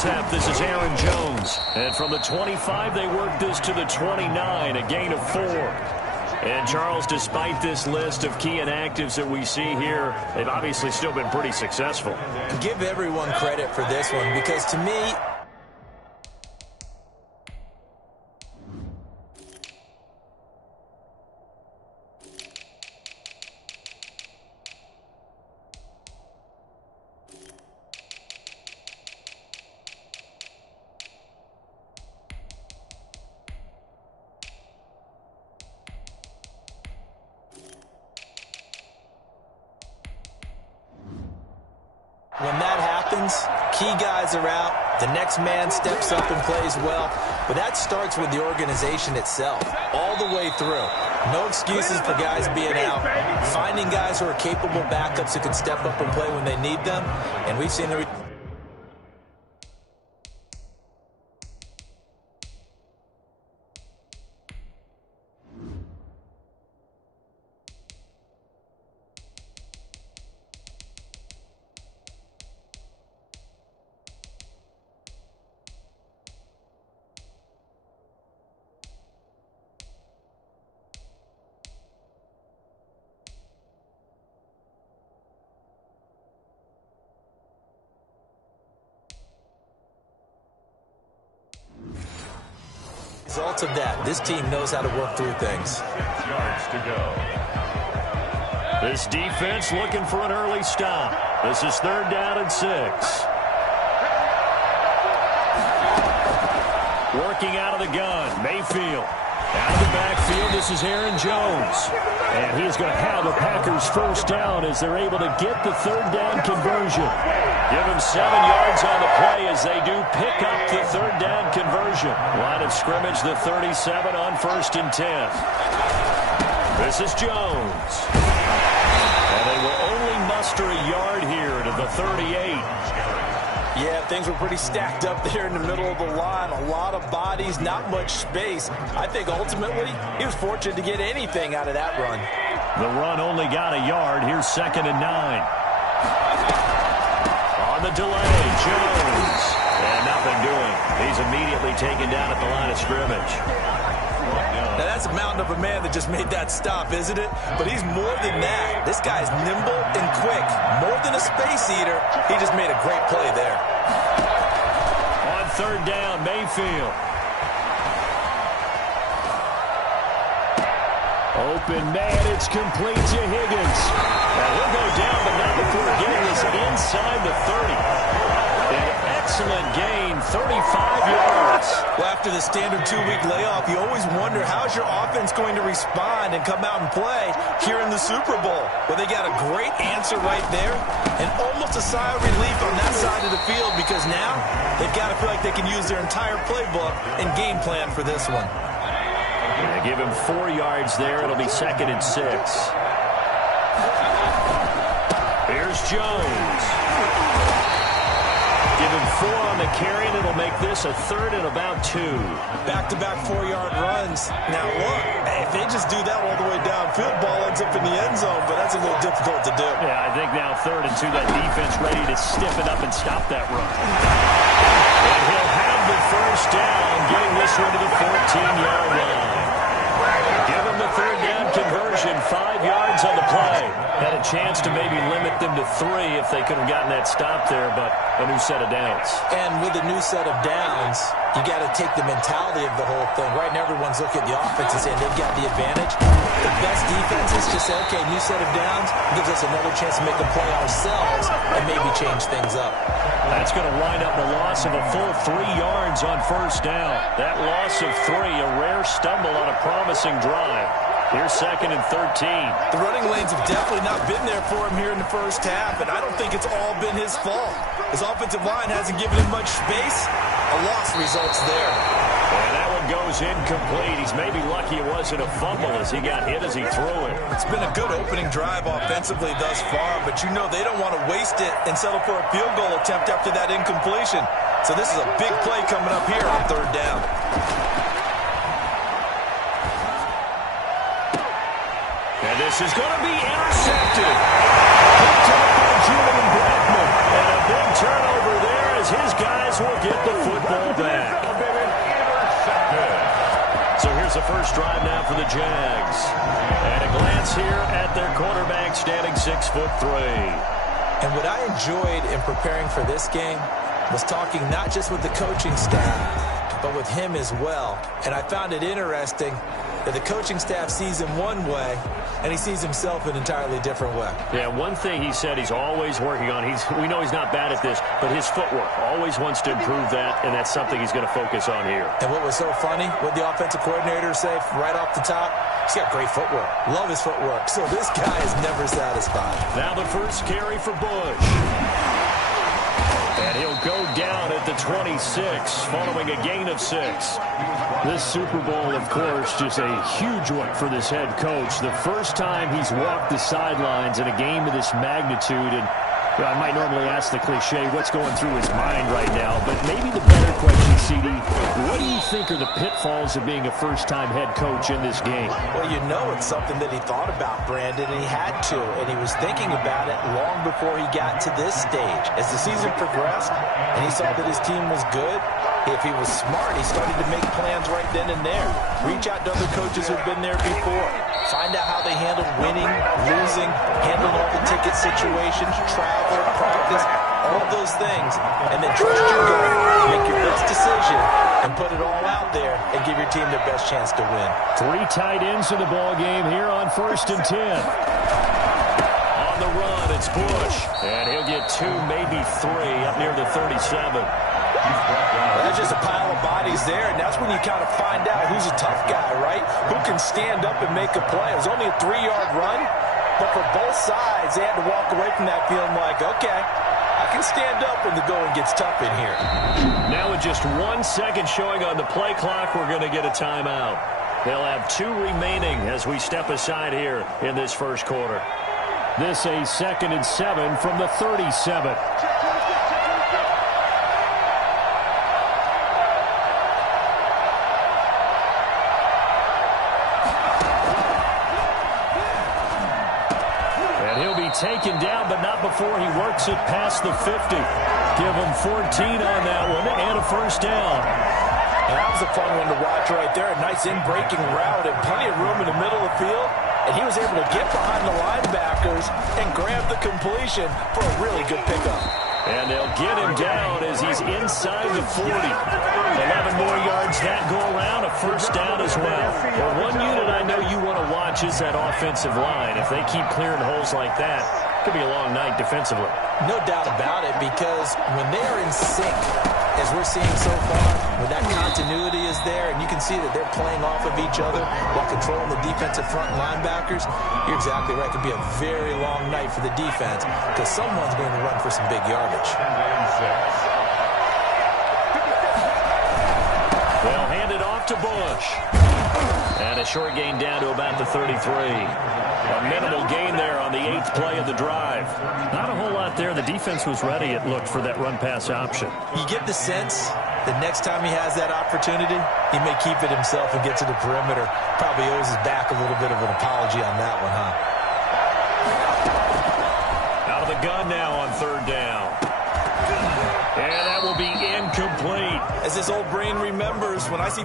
attempt. This is Aaron Jones. And from the 25, they work this to the 29, a gain of 4. And, Charles, despite this list of key inactives that we see here, they've obviously still been pretty successful. Give everyone credit for this one because, to me, when that happens, key guys are out, the next man steps up and plays well, but that starts with the organization itself, all the way through. No excuses for guys being out, finding guys who are capable backups who can step up and play when they need them, and we've seen the results of that. This team knows how to work through things. 6 yards to go. This defense looking for an early stop. This is 3rd down and 6. Working out of the gun, Mayfield. Out of the backfield, this is Aaron Jones. And he's going to have the Packers first down as they're able to get the 3rd down conversion. Give him 7 yards on the play as they do pick up the 3rd down conversion. Line of scrimmage, the 37 on 1st and 10. This is Jones. And they will only muster a yard here to the 38. Yeah, things were pretty stacked up there in the middle of the line. A lot of bodies, not much space. I think ultimately he was fortunate to get anything out of that run. The run only got a yard. Here's 2nd and 9. On the delay, Jones. And nothing doing. He's immediately taken down at the line of scrimmage. Now that's a mountain of a man that just made that stop, isn't it? But he's more than that. This guy's nimble and quick. More than a space eater, he just made a great play there. On 3rd down, Mayfield. Open man, it's complete to Higgins. Now he'll go down, but not before getting this inside the 30. An excellent gain, 35 yards. Well, after the standard 2-week layoff, you always wonder how's your offense going to respond and come out and play here in the Super Bowl. Well, they got a great answer right there and almost a sigh of relief on that side of the field because now they've got to feel like they can use their entire playbook and game plan for this one. They give him 4 yards there. It'll be 2nd and 6. Here's Jones. Give him 4 on the carry, and it'll make this a 3rd and about 2. Back-to-back 4-yard runs. Now, look, if they just do that all the way downfield, ball ends up in the end zone, but that's a little difficult to do. Yeah, I think now 3rd and 2, that defense ready to stiffen up and stop that run. And he'll have the first down, getting this one to the 14-yard line. Give him the 3rd down conversion, 5 yards on the play. Had a chance to maybe limit them to 3 if they could have gotten that stop there, but a new set of downs. And with a new set of downs, you got to take the mentality of the whole thing. Right now, everyone's looking at the offense and saying they've got the advantage. The best defenses just say, okay, new set of downs gives us another chance to make a play ourselves and maybe change things up. That's going to wind up a loss of a full 3 yards on 1st down. That loss of 3, a rare stumble on a promising drive. Here's 2nd and 13. The running lanes have definitely not been there for him here in the first half, and I don't think it's all been his fault. His offensive line hasn't given him much space. A loss results there. And that one goes incomplete. He's maybe lucky it wasn't a fumble as he got hit as he threw it. It's been a good opening drive offensively thus far, but you know they don't want to waste it and settle for a field goal attempt after that incompletion. So this is a big play coming up here on 3rd down. And this is going to be intercepted. Picked up by Julian Blackman. And a big turnover there as his guys will get the football back. So here's the first drive now for the Jags. And a glance here at their quarterback standing 6'3". And what I enjoyed in preparing for this game was talking not just with the coaching staff, but with him as well. And I found it interesting that the coaching staff sees him one way, and he sees himself an entirely different way. Yeah, one thing he said he's always working on, we know he's not bad at this, but his footwork, always wants to improve that, and that's something he's going to focus on here. And what was so funny, what the offensive coordinator say right off the top, he's got great footwork. Love his footwork. So this guy is never satisfied. Now the first carry for Bush. And he'll go down at the 26, following a gain of 6. This Super Bowl, of course, just a huge one for this head coach. The first time he's walked the sidelines in a game of this magnitude. And I might normally ask the cliche, what's going through his mind right now? But maybe the better question, CD, what do you think are the pitfalls of being a first-time head coach in this game? Well, you know it's something that he thought about, Brandon, and he had to. And he was thinking about it long before he got to this stage. As the season progressed and he saw that his team was good, if he was smart, he started to make plans right then and there. Reach out to other coaches who've been there before. Find out how they handled winning, losing, handling all the ticket situations, travel, practice, all those things. And then trust your gut, make your best decision, and put it all out there and give your team their best chance to win. 3 tight ends in the ball game here on 1st and 10. On the run, it's Bush. And he'll get 2, maybe 3 up near the 37. There's just a pile of bodies there, and that's when you kind of find out who's a tough guy, right? Who can stand up and make a play. It was only a 3-yard run, but for both sides, they had to walk away from that feeling like, okay, I can stand up when the going gets tough in here. Now with just 1 second showing on the play clock, we're going to get a timeout. They'll have 2 remaining as we step aside here in this first quarter. This a 2nd and 7 from the 37. Taken down, but not before he works it past the 50. Give him 14 on that one and a first down. And that was a fun one to watch right there. A nice in-breaking route and plenty of room in the middle of the field. And he was able to get behind the linebackers and grab the completion for a really good pickup. And they'll get him down as he's inside the 40. 11 more yards that go around, a first down as well. Well, one unit I know you want to watch is that offensive line. If they keep clearing holes like that, it could be a long night defensively. No doubt about it, because when they are in sync, as we're seeing so far, when that continuity is there, and you can see that they're playing off of each other while controlling the defensive front linebackers, you're exactly right. It could be a very long night for the defense because someone's going to run for some big yardage. They'll hand it off to Bush. And a short gain down to about the 33. A minimal gain there on the 8th play of the drive. Not a whole lot there. The defense was ready, it looked, for that run-pass option. You get the sense that next time he has that opportunity, he may keep it himself and get to the perimeter. Probably owes his back a little bit of an apology on that one, huh? Out of the gun now on 3rd down. And that will be incomplete. As this old brain remembers, when I see...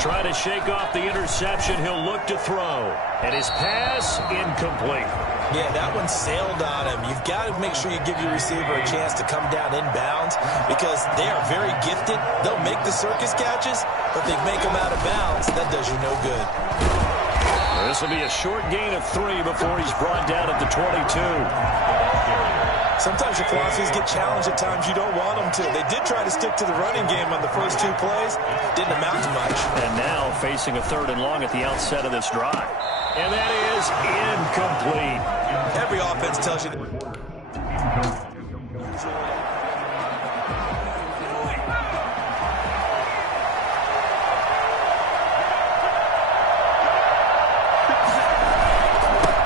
Trying to shake off the interception, he'll look to throw. And his pass, incomplete. Yeah, that one sailed on him. You've got to make sure you give your receiver a chance to come down inbounds because they are very gifted. They'll make the circus catches, but they make them out of bounds. That does you no good. This will be a short gain of 3 before he's brought down at the 22. Sometimes your philosophies get challenged at times you don't want them to. They did try to stick to the running game on the first 2 plays. Didn't amount to much. And now facing a 3rd and long at the outset of this drive. And that is incomplete. Every offense tells you that.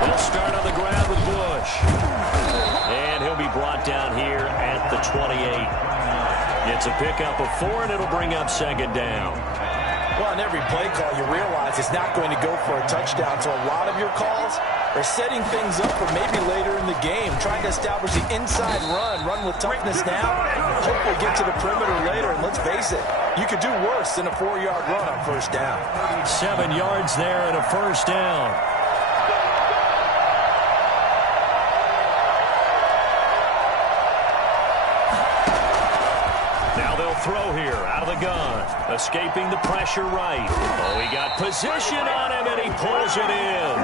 They'll start on the ground with Bush. And he'll be brought down here at the 28. It's a pickup of 4, and it'll bring up second down. Well, on every play call, you realize it's not going to go for a touchdown, so a lot of your calls are setting things up for maybe later in the game, trying to establish the inside run with toughness now, hopefully get to the perimeter later, and let's face it, you could do worse than a 4-yard run on first down. 7 yards there and a first down. Throw here out of the gun, escaping the pressure right. Oh, he got position on him, and he pulls it in.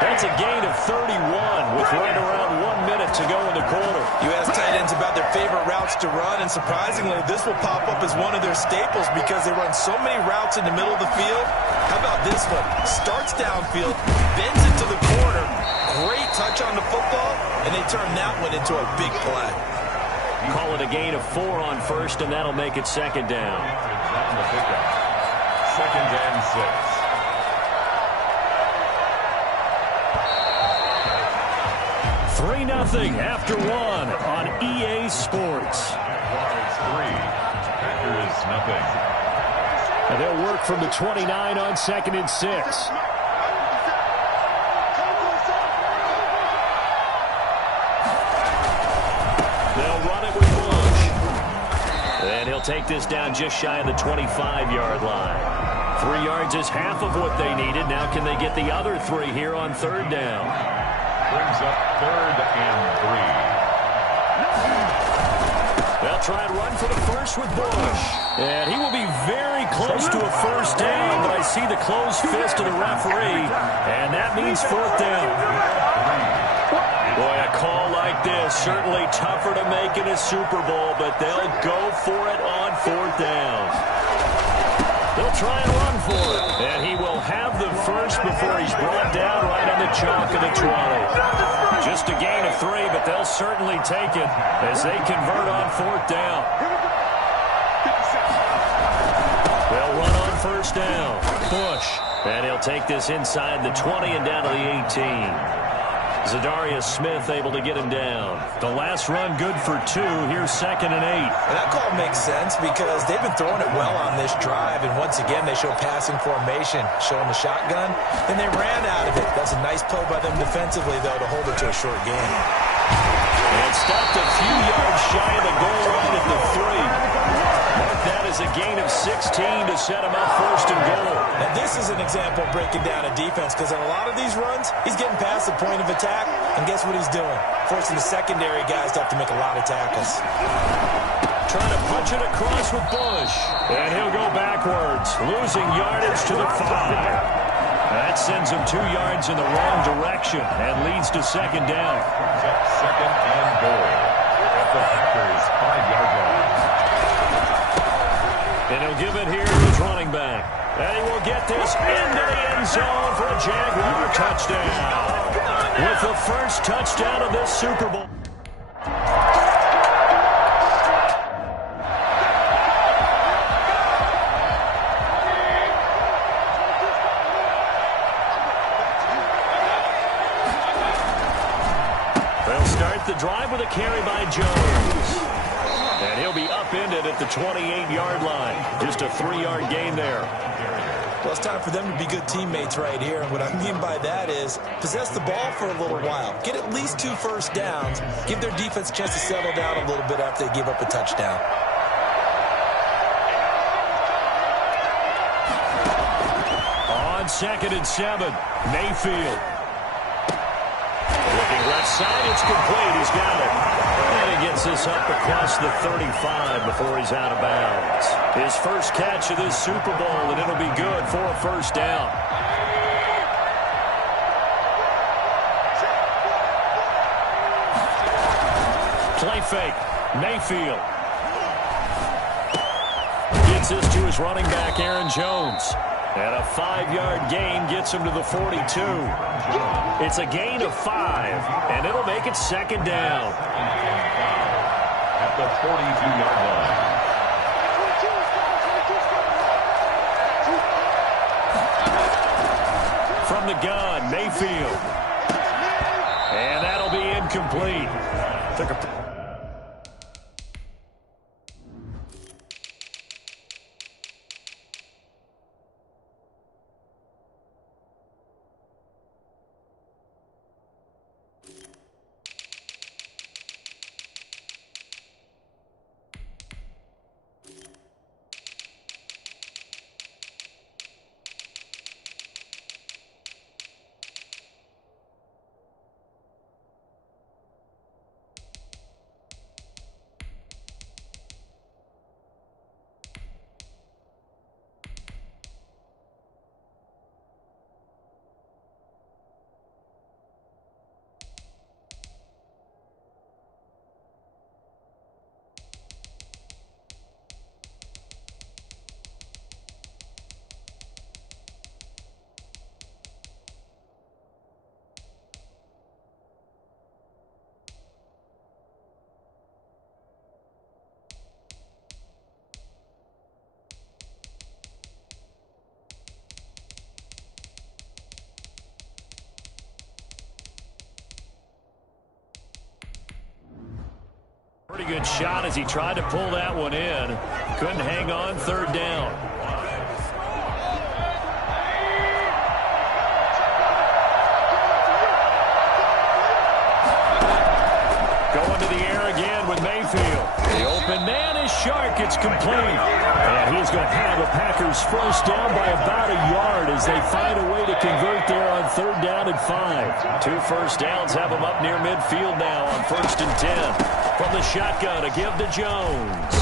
That's a gain of 31 with right around 1 minute to go in the quarter. You ask tight ends about their favorite routes to run, and surprisingly, this will pop up as one of their staples because they run so many routes in the middle of the field. How about this one? Starts downfield, bends it to the corner, great touch on the football, and they turn that one into a big play. Call it a gain of 4 on first, and that'll make it second down. Second and 6. 3-0 after 1 on EA Sports. Packers nothing. And they'll work from the 29 on 2nd and 6. He'll take this down just shy of the 25-yard line. 3 yards is half of what they needed. Now can they get the other 3 here on 3rd down? Brings up 3rd and 3. They'll try and run for the first with Bush. And he will be very close to a first down, but I see the closed fist of the referee, and that means 4th down. Boy, a call like this, certainly tougher to make in a Super Bowl, but they'll go for it on 4th down. They'll try and run for it, and he will have the first before he's brought down right on the chalk of the 20. Just a gain of 3, but they'll certainly take it as they convert on 4th down. They'll run on first down. Bush, and he'll take this inside the 20 and down to the 18. Zadarius Smith able to get him down. The last run good for 2. Here's 2nd and 8. And that call makes sense because they've been throwing it well on this drive. And once again, they show passing formation, showing the shotgun. And they ran out of it. That's a nice play by them defensively, though, to hold it to a short game. And stopped a few yards shy of the goal line at the 3. Mark that as a gain of 16 to set him up 1st and goal. Now, this is an example of breaking down a defense because on a lot of these runs, he's getting past the point of attack, and guess what he's doing? Forcing the secondary guys to have to make a lot of tackles. Trying to punch it across with Bush. And he'll go backwards, losing yardage to the 5. That sends him 2 yards in the wrong direction and leads to 2nd down. 2nd and goal at the Packers 5-yard line. And he'll give it here to his running back. And he will get this into the end zone for a Jaguar touchdown. With the first touchdown of this Super Bowl. They'll start the drive with a carry by Jones. And he'll be upended at the 28-yard line. Just a 3-yard gain there. Well, it's time for them to be good teammates right here. And what I mean by that is possess the ball for a little while. Get at least 2 first downs. Give their defense a chance to settle down a little bit after they give up a touchdown. On 2nd and 7, Mayfield. Looking left side, it's complete. He's got it. And he gets this up across the 35 before he's out of bounds. His first catch of this Super Bowl, and it'll be good for a first down. Play fake. Mayfield. Gets this to his running back, Aaron Jones. And a 5-yard gain gets him to the 42. It's a gain of 5, and it'll make it 2nd down. At the 42-yard line. From the gun, Mayfield. And that'll be incomplete. Pretty good shot as he tried to pull that one in. Couldn't hang on, third down. Going to the air again with Mayfield. The open man is Shark. It's complete. And he's going to have a Packers first down by about a yard as they find a way to convert there on third down and 5. 2 first downs have them up near midfield now on 1st and 10. From the shotgun, a give to Jones.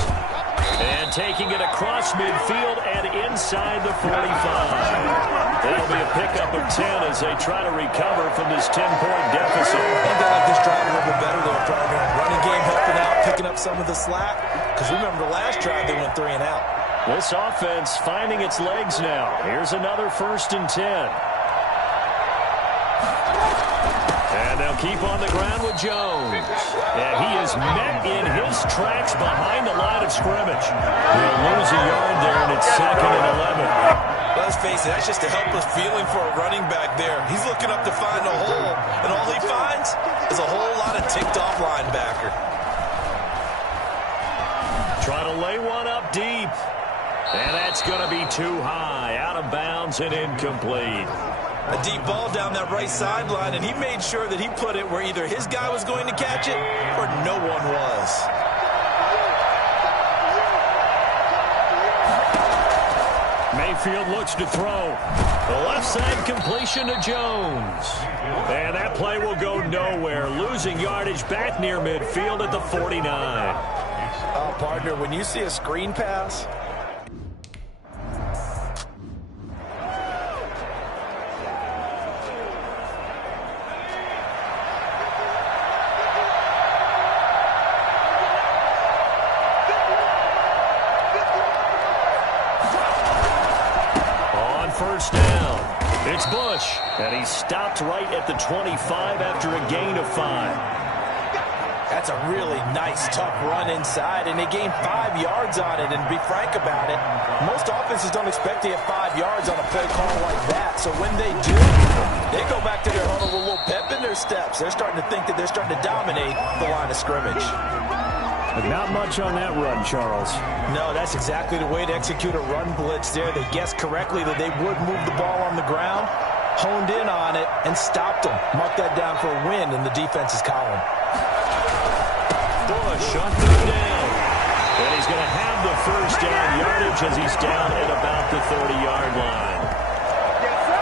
And taking it across midfield and inside the 45. It'll be a pickup of 10 as they try to recover from this 10-point deficit. I think they like this drive a little bit better there, partner. Running game helping out, picking up some of the slack. Because remember, the last drive they went 3 and out. This offense finding its legs now. Here's another 1st and 10. And they'll keep on the ground with Jones. And he is met in his tracks behind the line of scrimmage. They'll lose a yard there, and it's 2nd and 11. Let's face it, that's just a helpless feeling for a running back there. He's looking up to find a hole, and all he finds is a whole lot of ticked-off linebacker. Trying to lay one up deep. And that's going to be too high. Out of bounds and incomplete. A deep ball down that right sideline, and he made sure that he put it where either his guy was going to catch it or no one was. Mayfield looks to throw. The left side completion to Jones. And that play will go nowhere. Losing yardage back near midfield at the 49. Oh, partner, when you see a screen pass, first down. It's Bush, and he stopped right at the 25 after a gain of 5. that's a really nice, tough run inside, and they gained 5 yards on it. And to be frank about it, most offenses don't expect to get 5 yards on a play call like that. So when they do, they go back to their huddle with a little pep in their steps. They're starting to think that they're starting to dominate the line of scrimmage. But not much on that run, Charles. No, that's exactly the way to execute a run blitz there. They guessed correctly that they would move the ball on the ground, honed in on it, and stopped them. Mark that down for a win in the defense's column. Bush on third down. And he's going to have the first down yardage as he's down at about the 30-yard line.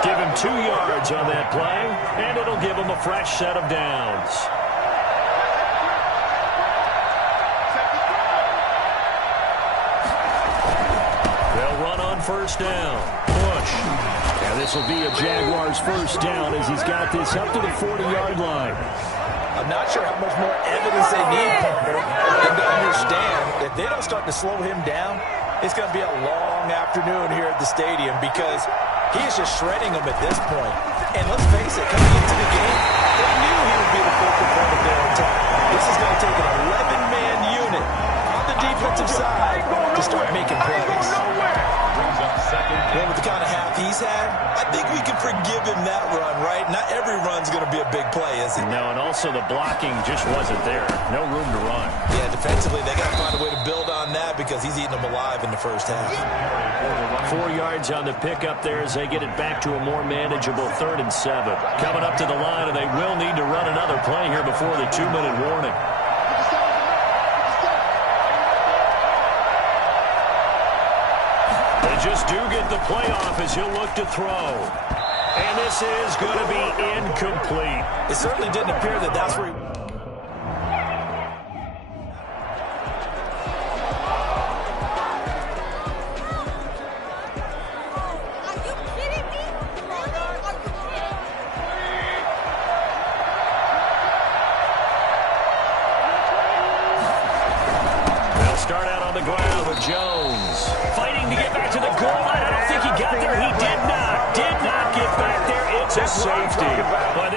Give him 2 yards on that play, and it'll give him a fresh set of downs. First down. Bush. And this will be a Jaguars first down as he's got this up to the 40-yard line. I'm not sure how much more evidence they need, partner, than to understand if they don't start to slow him down, it's going to be a long afternoon here at the stadium because he is just shredding them at this point. And let's face it, coming into the game, they knew he would be the focal point of their attack. This is going to take an 11-man unit on the defensive side to start making plays. Well, with the kind of half he's had, I think we can forgive him that run, right? Not every run's going to be a big play, is it? No, and also the blocking just wasn't there. No room to run. Yeah, defensively, they got to find a way to build on that because he's eating them alive in the first half. 4 yards on the pickup there as they get it back to a more manageable 3rd and 7. Coming up to the line, and they will need to run another play here before the 2-minute warning. Just do get the play off as he'll look to throw. And this is going to be incomplete. It certainly didn't appear that that's where he... They'll start out on the ground with Jones. Fighting to get back to the goal line. I don't think he got there. He did not. Did not get back there. It's a safety. But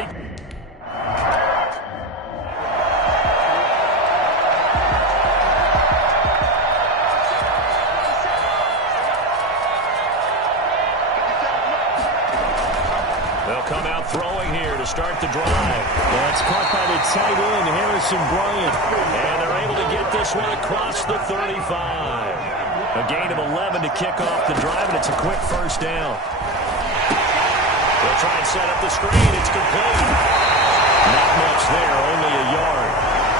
they'll come out throwing here to start the drive. That's caught by the the tight end, Harrison Bryant. And they're able to get this one across the 35. A gain of 11 to kick off the drive, and it's a quick first down. They'll try and set up the screen. It's complete. Not much there, only a yard.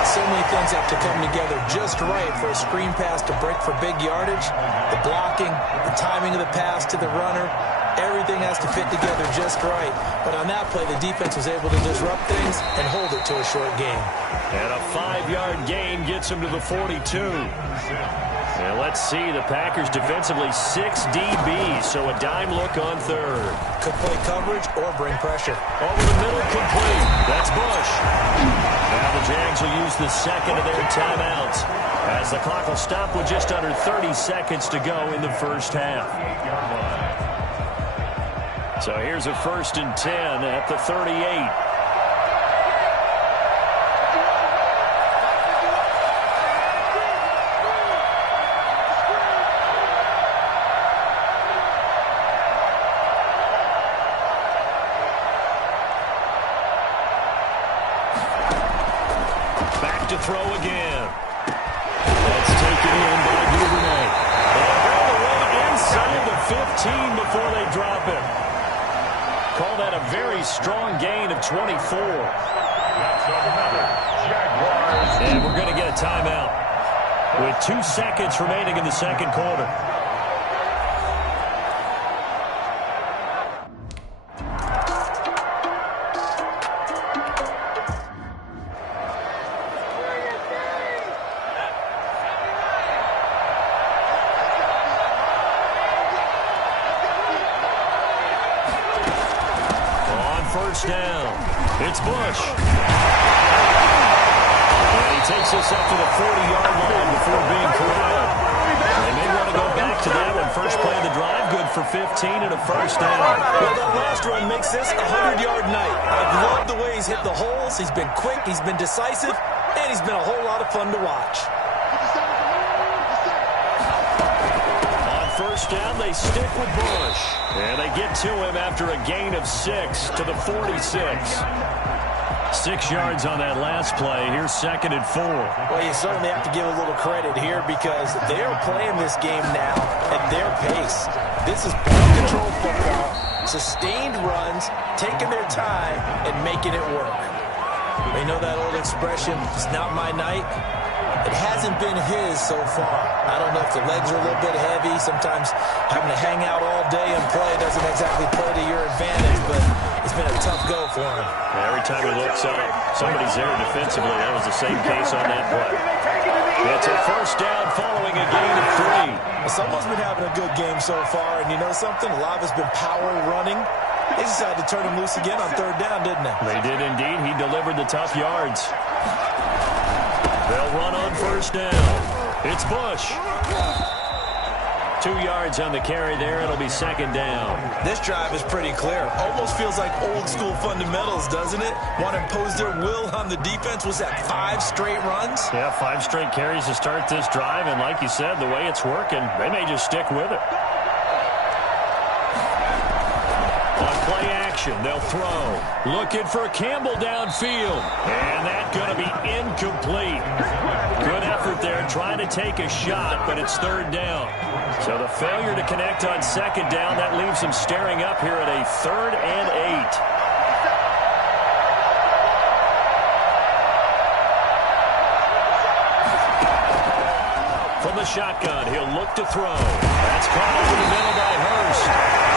So many things have to come together just right for a screen pass to break for big yardage. The blocking, the timing of the pass to the runner, everything has to fit together just right. But on that play, the defense was able to disrupt things and hold it to a short gain. And a 5-yard gain gets him to the 42. And let's see, the Packers defensively 6 DBs, so a dime look on third. Could play coverage or bring pressure. Over the middle, complete. That's Bush. Now the Jags will use the second of their timeouts, as the clock will stop with just under 30 seconds to go in the first half. So here's a 1st and 10 at the 38. To throw again. Let's take it in by Duvernay. And all the way inside the 15 before they drop him. Call that a very strong gain of 24. And we're going to get a timeout with 2 seconds remaining in the second quarter. Down. It's Bush. And he takes us up to the 40-yard line before being corralled. They may want to go back to that one. First play of the drive, good for 15 and a first down. Well, that last run makes this a 100-yard night. I've loved the way he's hit the holes. He's been quick, he's been decisive, and he's been a whole lot of fun to watch. First down, they stick with Bush. And they get to him after a gain of 6 to the 46. 6 yards on that last play. Here's 2nd and 4. Well, you certainly have to give a little credit here because they're playing this game now at their pace. This is ball control football, sustained runs, taking their time, and making it work. You know that old expression, it's not my night? It hasn't been his so far. I don't know if the legs are a little bit heavy. Sometimes having to hang out all day and play doesn't exactly play to your advantage, but it's been a tough go for him. Every time he looks up, somebody's there defensively. That was the same case on that play. It's a first down following a gain of 3. Well, someone's been having a good game so far, and you know something? A lot of it's been power running. They decided to turn him loose again on 3rd down, didn't they? They did indeed. He delivered the tough yards. They'll run on first down. It's Bush. 2 yards on the carry there. It'll be 2nd down. This drive is pretty clear. Almost feels like old school fundamentals, doesn't it? Want to impose their will on the defense. Was that 5 straight runs? Yeah, 5 straight carries to start this drive. And like you said, the way it's working, they may just stick with it. On play action, they'll throw. Looking for Campbell downfield. And that's going to be incomplete. Good effort there, trying to take a shot, but it's 3rd down. So the failure to connect on 2nd down, that leaves them staring up here at a 3rd and 8. From the shotgun, he'll look to throw. That's caught over the middle by Hurst.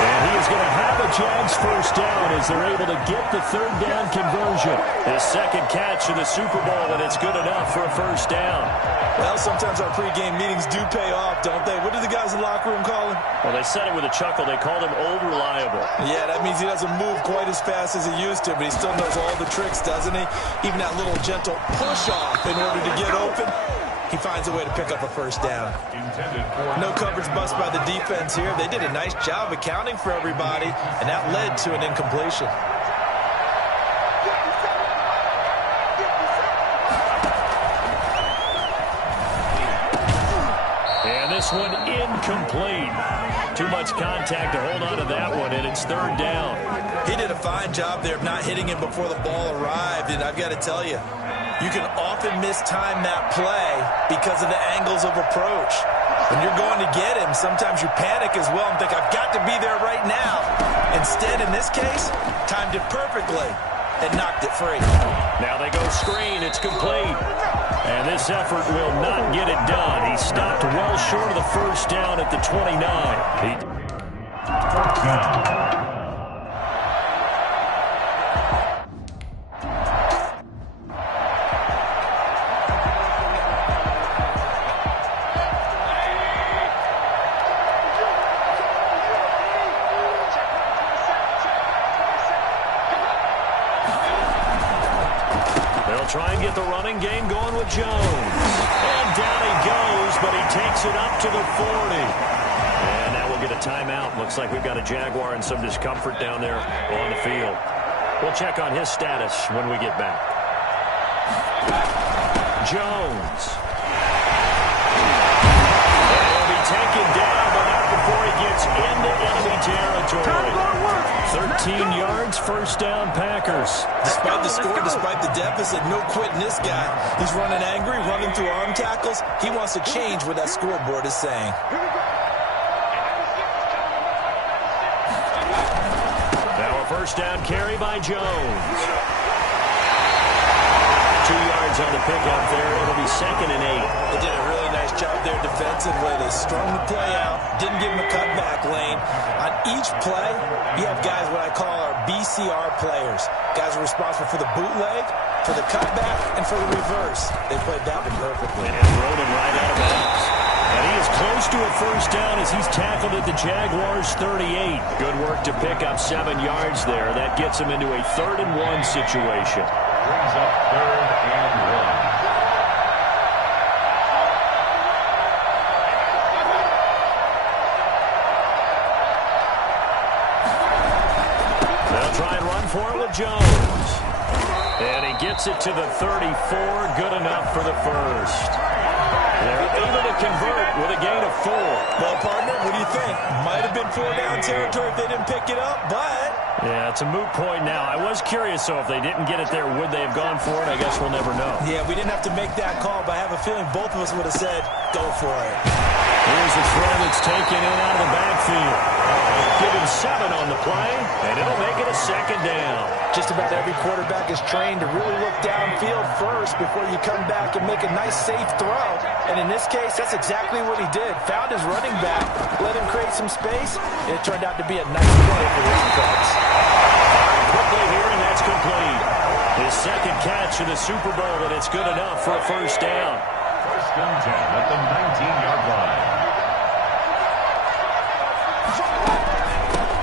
And he is going to have a Jags first down as they're able to get the 3rd down conversion. His 2nd catch in the Super Bowl, and it's good enough for a first down. Well, sometimes our pregame meetings do pay off, don't they? What do the guys in the locker room call him? Well, they said it with a chuckle. They called him Old Reliable. Yeah, that means he doesn't move quite as fast as he used to, but he still knows all the tricks, doesn't he? Even that little gentle push-off in order to get open. He finds a way to pick up a first down. No coverage bust by the defense here. They did a nice job accounting for everybody, and that led to an incompletion. And this one incomplete. Too much contact to hold on to that one, and it's 3rd down. He did a fine job there of not hitting him before the ball arrived, and I've got to tell you, you can often mistime that play because of the angles of approach. When you're going to get him, sometimes you panic as well and think, I've got to be there right now. Instead, in this case, timed it perfectly and knocked it free. Now they go screen. It's complete. And this effort will not get it done. He stopped well short of the first down at the 29. First down. Try and get the running game going with Jones. And down he goes, but he takes it up to the 40. And now we'll get a timeout. Looks like we've got a Jaguar and some discomfort down there on the field. We'll check on his status when we get back. Jones. And he'll be taken down, but not before he gets into enemy territory. 13 yards, first down, Packers. Despite the score, despite the deficit, no quitting this guy. He's running angry, running through arm tackles. He wants to change what that scoreboard is saying. Now a first down carry by Jones. 2 yards on the pickup there. It'll be 2nd and 8. They did a really nice job there defensively. They strung the play out, didn't give him a cutback lane. On each play, you have guys what I call our BCR players. Guys are responsible for the bootleg, for the cutback, and for the reverse. They played that one perfectly. And thrown him right out of bounds. And he is close to a first down as he's tackled at the Jaguars' 38. Good work to pick up 7 yards there. That gets him into a 3rd and 1 situation. Brings up 3rd and 1. They'll try and run for it with Jones. And he gets it to the 34. Good enough for the first. They're able to convert with a gain of 4. Well, partner, what do you think? Might have been 4-down territory if they didn't pick it up, but... Yeah, it's a moot point now. I was curious, so if they didn't get it there, would they have gone for it? I guess we'll never know. Yeah, we didn't have to make that call, but I have a feeling both of us would have said, go for it. Here's a throw that's taken in out of the backfield. Give him 7 on the play, and it'll make it a 2nd down. Just about every quarterback is trained to really look downfield first before you come back and make a nice, safe throw. And in this case, that's exactly what he did. Found his running back, let him create some space, and it turned out to be a nice play for the offense. Quickly here, and that's complete. His 2nd catch in the Super Bowl, and it's good enough for a first down. 1st and 10 at the 19-yard line.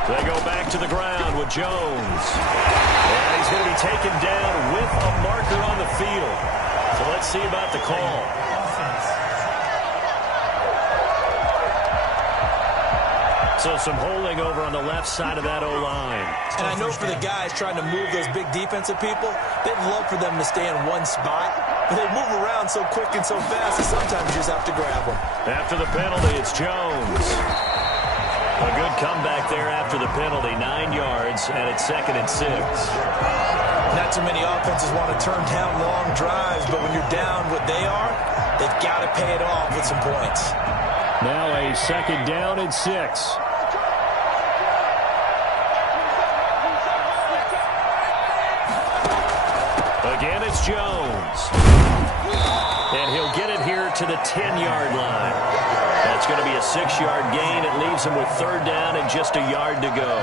They go back to the ground with Jones. And he's going to be taken down with a marker on the field. So let's see about the call. So some holding over on the left side of that O-line. And I know for the guys trying to move those big defensive people, they'd love for them to stay in one spot. But they move around so quick and so fast that sometimes you just have to grab them. After the penalty, it's Jones. A good comeback there after the penalty. 9 yards, and it's 2nd and 6. Not too many offenses want to turn down long drives, but when you're down what they are, they've got to pay it off with some points. Now a 2nd down and 6. Again, it's Jones. And he'll get it here to the 10-yard line. That's going to be a 6-yard gain. It leaves him with 3rd down and just a yard to go.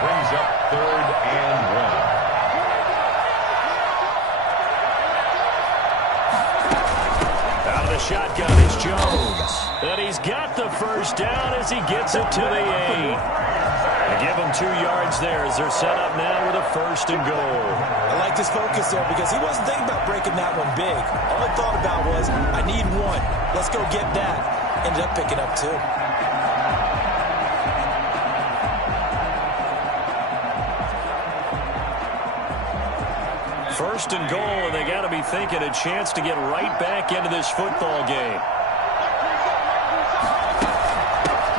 Brings up 3rd and 1. Out of the shotgun is Jones. And he's got the first down as he gets it to the 8. They give him 2 yards there as they're set up now with a 1st and goal. I like his focus there because he wasn't thinking about breaking that one big. All he thought about was, I need 1. Let's go get that. Ended up picking up 2. First and goal, and they got to be thinking a chance to get right back into this football game.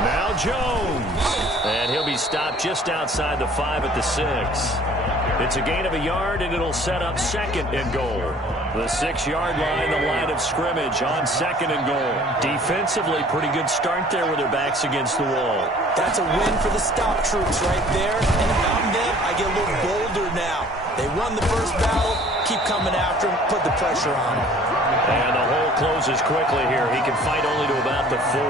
Now Jones. And he'll be stopped just outside the 5 at the 6. It's a gain of a yard, and it'll set up 2nd and goal. The 6-yard line, the line of scrimmage on 2nd and goal. Defensively, pretty good start there with their backs against the wall. That's a win for the stop troops right there. And if I'm them, I get a little bolder now. They won the first battle. Keep coming after him. Put the pressure on him. And the hole closes quickly here. He can fight only to about the 4.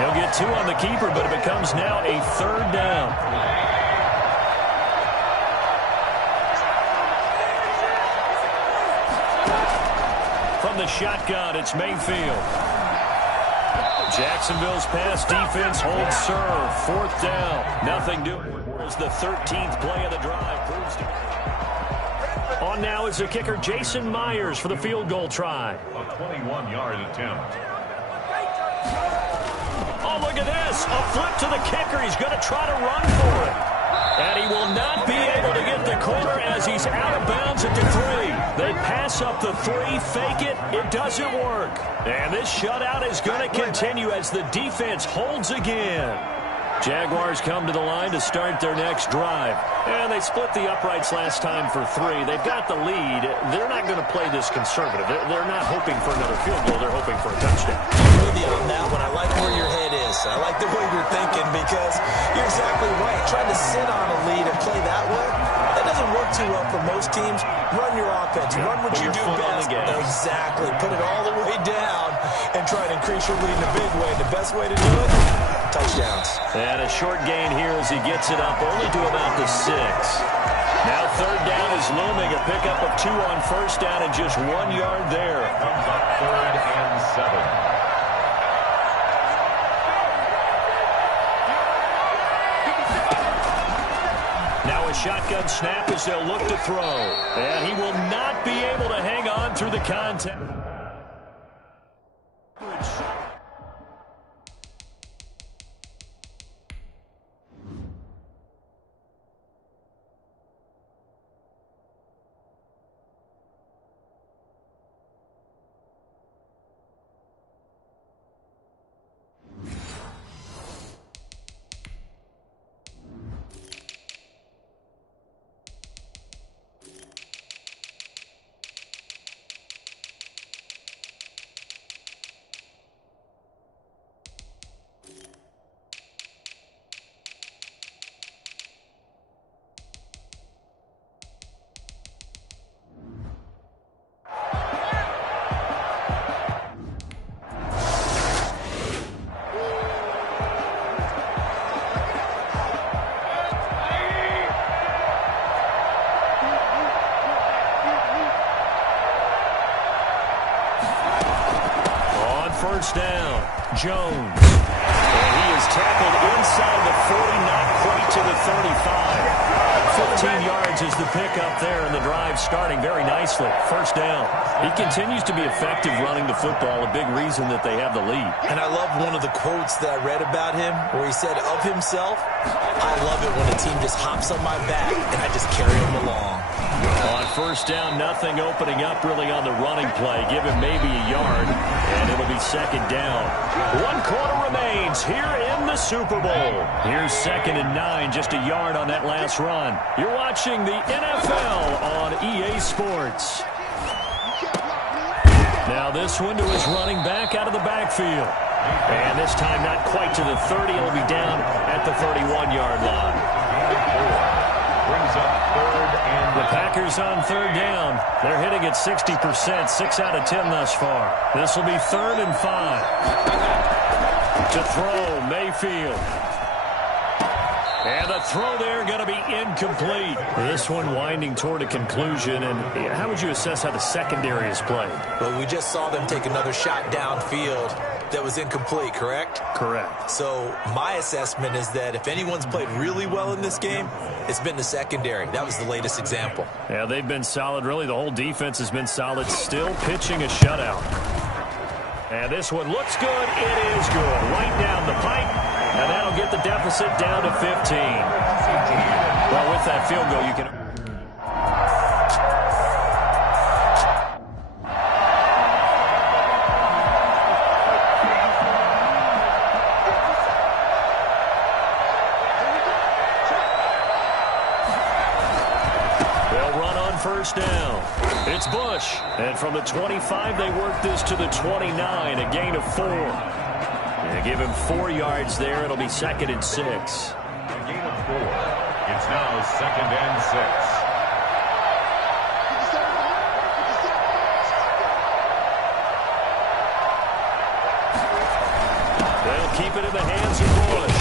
He'll get 2 on the keeper, but it becomes now a 3rd down. From the shotgun, it's Mayfield. Jacksonville's pass defense holds serve. 4th down. Nothing doing. As the 13th play of the drive proves to be. On now is the kicker Jason Myers for the field goal try. A 21-yard attempt. Oh, look at this. A flip to the kicker. He's going to try to run for it. And he will not be able to get the corner as he's out of bounds at the 3. They pass up the 3, fake it. It doesn't work. And this shutout is going to continue as the defense holds again. Jaguars come to the line to start their next drive. And they split the uprights last time for 3. They've got the lead. They're not going to play this conservative. They're not hoping for another field goal. They're hoping for a touchdown. I'm with you on that one. I like where your head is. I like the way you're thinking because you're exactly right. Trying to sit on a lead and play that way, that doesn't work too well for most teams. Run your offense. Run what you do best. Exactly. Put it all the way down and try to increase your lead in a big way. The best way to do it, touchdowns. And a short gain here as he gets it up only to about the 6. Now 3rd down is looming. A pickup of 2 on 1st down and just 1 yard there. Comes up 3rd and 7. Now a shotgun snap as they'll look to throw. And he will not be able to hang on through the contact. First down, Jones. And he is tackled inside the 40, not quite to the 35. 15 yards is the pickup there, and the drive starting very nicely. First down. He continues to be effective running the football, a big reason that they have the lead. And I love one of the quotes that I read about him where he said of himself, I love it when a team just hops on my back and I just carry him along. On first down, nothing opening up really on the running play. Give him maybe a yard, and it'll be 2nd down. 1 quarter remains here in the Super Bowl. Here's 2nd and 9, just a yard on that last run. You're watching the NFL on EA Sports. Now this one to his running back out of the backfield. And this time not quite to the 30. It'll be down at the 31-yard line. Brings up 3rd and the Packers on 3rd down. They're hitting at 60%, 6 out of 10 thus far. This will be 3rd and 5. To throw, Mayfield. And the throw there going to be incomplete. This one winding toward a conclusion. And how would you assess how the secondary is played? Well, we just saw them take another shot downfield that was incomplete, correct? Correct. So my assessment is that if anyone's played really well in this game, it's been the secondary. That was the latest example. Yeah, they've been solid. Really, the whole defense has been solid. Still pitching a shutout. And this one looks good. It is good. Right down the pipe. And that'll get the deficit down to 15. Well, with that field goal, you can... It's Bush. And from the 25, they work this to the 29, a gain of 4. They give him 4 yards there. It'll be 2nd and 6. A gain of 4. It's now 2nd and 6. They'll keep it in the hands of Bush.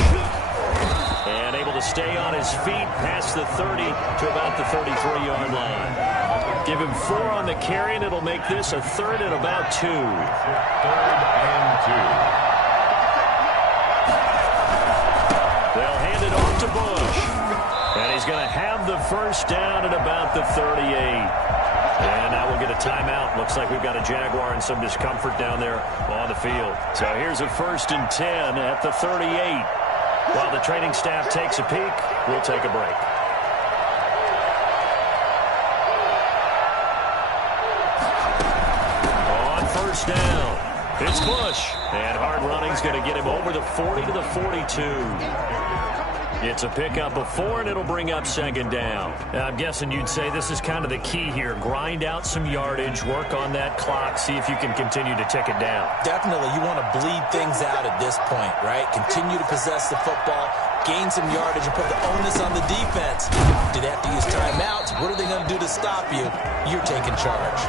And able to stay on his feet past the 30 to about the 33-yard line. Give him 4 on the carry, and it'll make this a 3rd and about 2. 3rd and 2. They'll hand it off to Bush. And he's going to have the first down at about the 38. And now we'll get a timeout. Looks like we've got a Jaguar in some discomfort down there on the field. So here's a 1st and 10 at the 38. While the training staff takes a peek, we'll take a break. On 1st down, it's Bush. And hard running's going to get him over the 40 to the 42. It's a pickup of 4, and it'll bring up 2nd down. Now, I'm guessing you'd say this is kind of the key here. Grind out some yardage, work on that clock, see if you can continue to tick it down. Definitely, you want to bleed things out at this point, right? Continue to possess the football, gain some yardage, and put the onus on the defense. Do they have to use timeouts? What are they going to do to stop you? You're taking charge.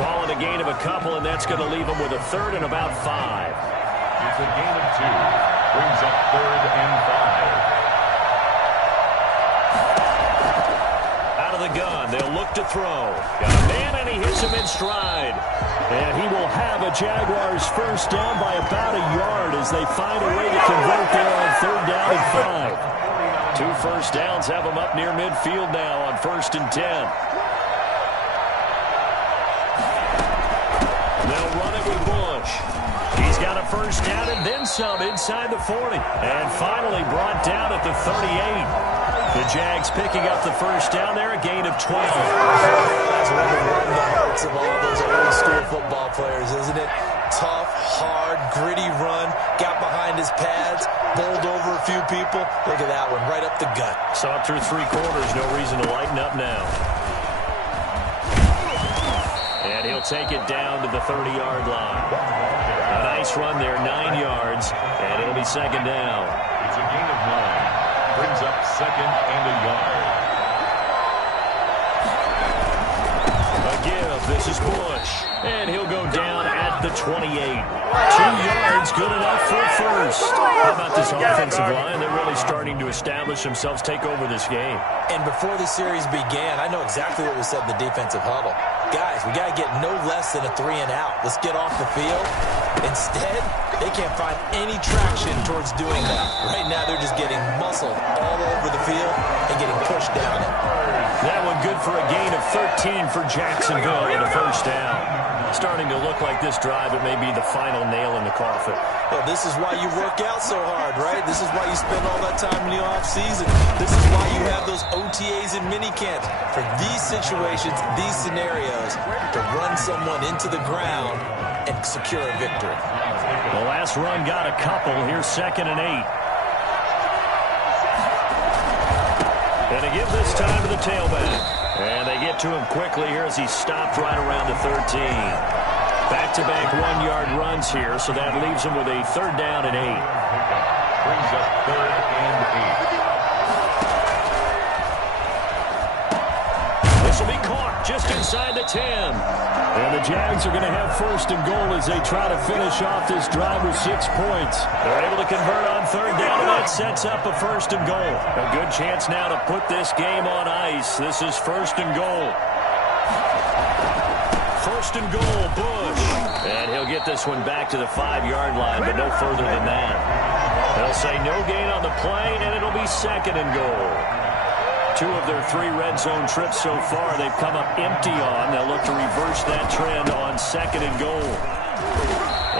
Calling a gain of a couple, and that's going to leave them with a 3rd and about 5. It's a gain of 2. Brings up 3rd and 5. The gun. They'll look to throw. Got a man, and he hits him in stride. And he will have a Jaguars first down by about a yard as they find a way to convert there on 3rd down and 5. 2 first downs have them up near midfield now on 1st and 10. They'll run it with Bush. He's got a first down and then some inside the 40. And finally brought down at the 38. The Jags picking up the first down there, a gain of 12. That's one of the hearts of all those old school football players, isn't it? Tough, hard, gritty run, got behind his pads, bowled over a few people. Look at that one, right up the gut. Saw it through 3 quarters, no reason to lighten up now. And he'll take it down to the 30-yard line. A nice run there, 9 yards, and it'll be 2nd down. It's a gain of 9. Brings up 2nd and a yard. A give. This is Bush. And he'll go down at the 28. 2 yards, good enough for a first. How about this offensive line? They're really starting to establish themselves, take over this game. And before the series began, I know exactly what was said in the defensive huddle. Guys, we got to get no less than a 3 and out. Let's get off the field. Instead, they can't find any traction towards doing that. Right now, they're just getting muscled all over the field and getting pushed down it. That one good for a gain of 13 for Jacksonville and a first down. Starting to look like this drive, it may be the final nail in the coffin. Well, this is why you work out so hard, right? This is why you spend all that time in the offseason. This is why you have those OTAs and minicamps. For these situations, these scenarios, to run someone into the ground and secure a victory. The last run got a couple. Here's 2nd and 8. And they give this time to the tailback. And they get to him quickly here as he stopped right around the 13. Back-to-back 1-yard runs here, so that leaves him with a 3rd down and 8. Brings up 3rd and 8. This will be caught just inside the 10. And the Jags are going to have 1st and goal as they try to finish off this drive with 6 points. They're able to convert on 3rd down, and that sets up a 1st and goal. A good chance now to put this game on ice. This is 1st and goal. 1st and goal, Bush. And he'll get this one back to the 5-yard line, but no further than that. They'll say no gain on the play, and it'll be 2nd and goal. 2 of their 3 red zone trips so far, they've come up empty on. They'll look to reverse that trend on 2nd and goal.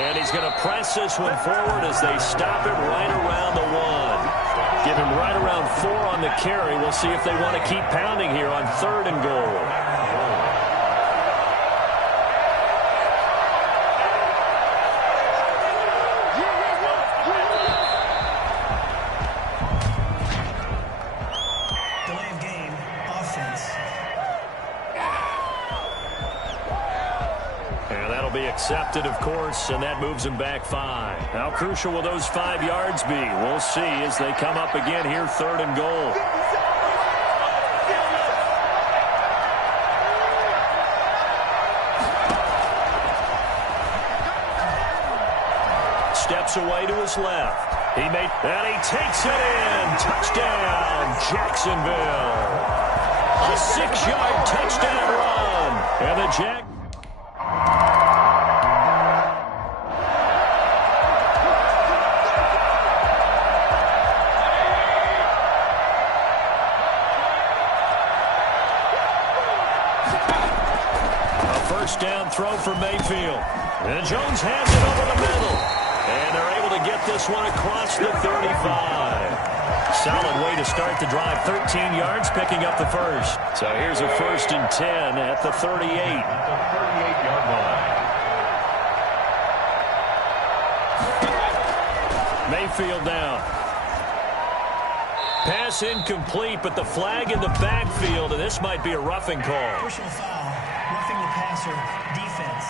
And he's going to press this one forward as they stop it right around the 1. Give him right around 4 on the carry. We'll see if they want to keep pounding here on 3rd and goal. That'll be accepted, of course, and that moves them back 5. How crucial will those 5 yards be? We'll see as they come up again here, 3rd and goal. Steps away to his left. He takes it in. Touchdown, Jacksonville. A 6-yard touchdown run. And the A first down throw for Mayfield. And Jones hands it over the middle. And they're able to get this one across the 35. Solid way to start the drive. 13 yards, picking up the first. So here's a 1st and 10 at the 38. At the 38-yard line. Mayfield down. Pass incomplete, but the flag in the backfield, and this might be a roughing call. Personal foul, roughing the passer, defense.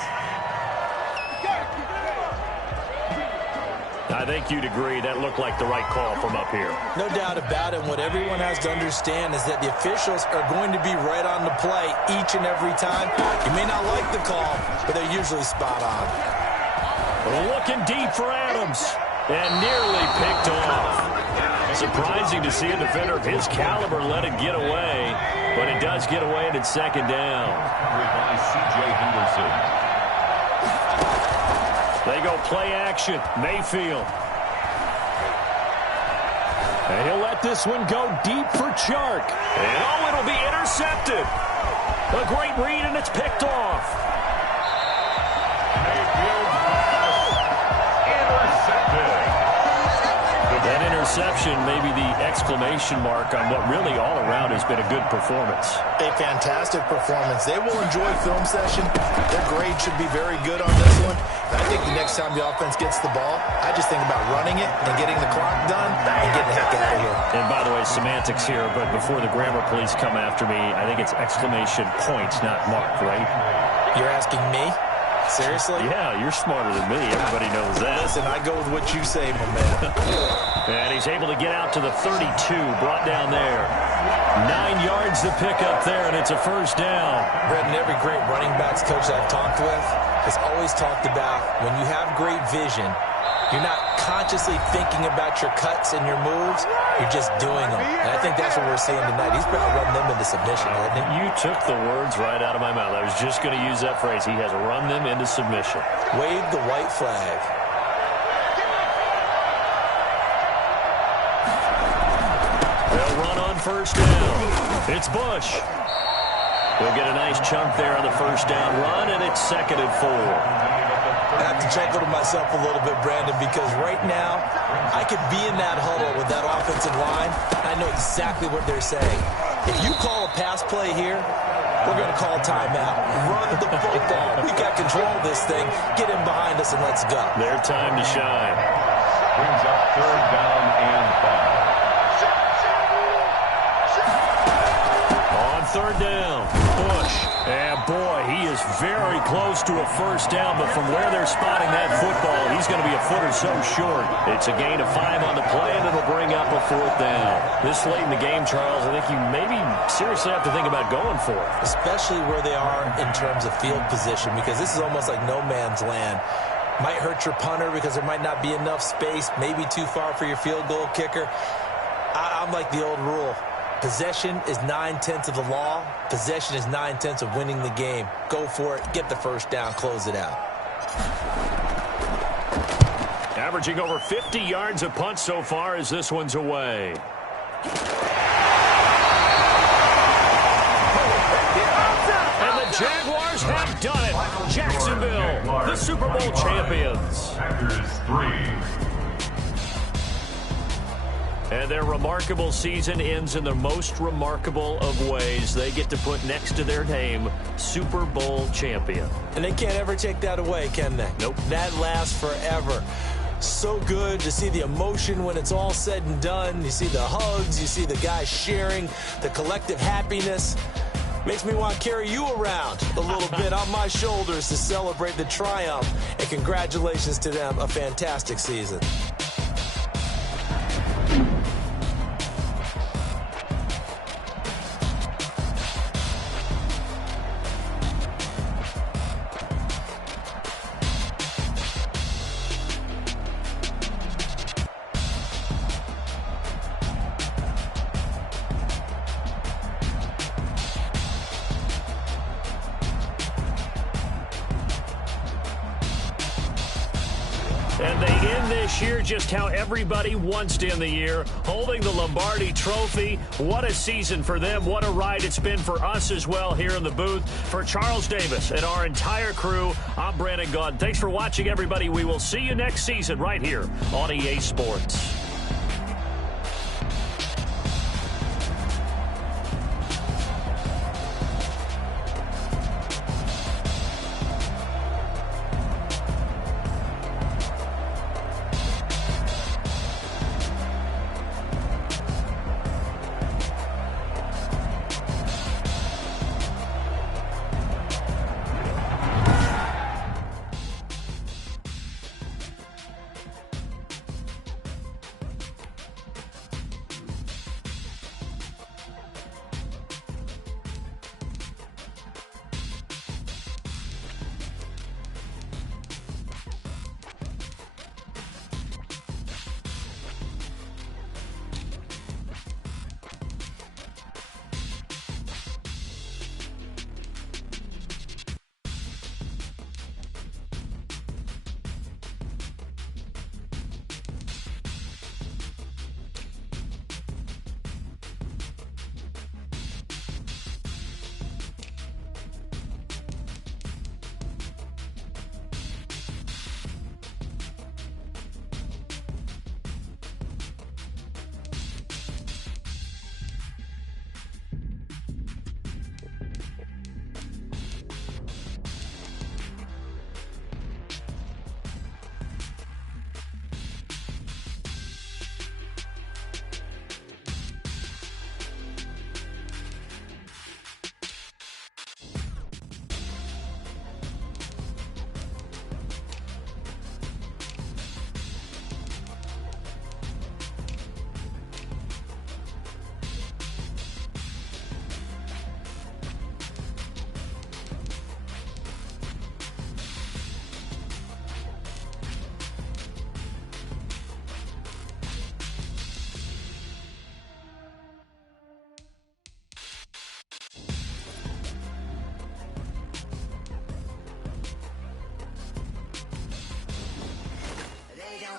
I think you'd agree that looked like the right call from up here. No doubt about it. What everyone has to understand is that the officials are going to be right on the play each and every time. You may not like the call, but they're usually spot on. Looking deep for Adams, and nearly picked off. Surprising to see a defender of his caliber let it get away, but it does get away, and it's 2nd down. Covered by C.J. Henderson. They go play action. Mayfield. And he'll let this one go deep for Chark. And, it'll be intercepted. A great read, and it's picked off. Mayfield intercepted. That interception may be the exclamation mark on what really all around has been a good performance. A fantastic performance. They will enjoy film session. Their grade should be very good on this one. I think the next time the offense gets the ball, I just think about running it and getting the clock done and getting the heck out of here. And by the way, semantics here, but before the grammar police come after me, I think it's exclamation points, not mark, right? You're asking me? Seriously? Yeah, you're smarter than me. Everybody knows that. Listen, I go with what you say, my man. And he's able to get out to the 32, brought down there. 9 yards to pick up there, and it's a 1st down. Brendan, every great running backs coach I've talked with has always talked about when you have great vision, you're not consciously thinking about your cuts and your moves. You're just doing them. And I think that's what we're seeing tonight. He's about running them into submission, hasn't he? You took the words right out of my mouth. I was just going to use that phrase. He has run them into submission. Wave the white flag. They'll run on 1st down. It's Bush. We'll get a nice chunk there on the 1st down run, and it's 2nd and 4. I have to chuckle to myself a little bit, Brandon, because right now I could be in that huddle with that offensive line. I know exactly what they're saying. If you call a pass play here, we're going to call timeout. Run the football. We got control of this thing. Get in behind us and let's go. Their time to shine. Brings up 3rd down and 5. On 3rd down, Bush. And boy, he is very close to a 1st down, but from where they're spotting that football, he's going to be a foot or so short. It's a gain of 5 on the play, and it'll bring up a 4th down. This late in the game, Charles, I think you maybe seriously have to think about going for it. Especially where they are in terms of field position, because this is almost like no man's land. Might hurt your punter because there might not be enough space, maybe too far for your field goal kicker. I'm like the old rule. Possession is 9/10 of the law. Possession is 9/10 of winning the game. Go for it. Get the 1st down. Close it out. Averaging over 50 yards a punt so far as this one's away. And the Jaguars have done it. Jacksonville, the Super Bowl champions. Packers 3. And their remarkable season ends in the most remarkable of ways. They get to put next to their name, Super Bowl champion. And they can't ever take that away, can they? Nope. That lasts forever. So good to see the emotion when it's all said and done. You see the hugs. You see the guys sharing, the collective happiness. Makes me want to carry you around a little bit on my shoulders to celebrate the triumph. And congratulations to them, a fantastic season. And they end this year just how everybody wants to end the year, holding the Lombardi Trophy. What a season for them. What a ride it's been for us as well here in the booth. For Charles Davis and our entire crew, I'm Brandon Gaudin. Thanks for watching, everybody. We will see you next season right here on EA Sports.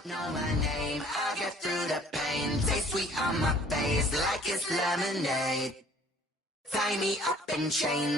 Know my name, I'll get through the pain. Taste sweet on my face like it's lemonade. Tie me up in chains.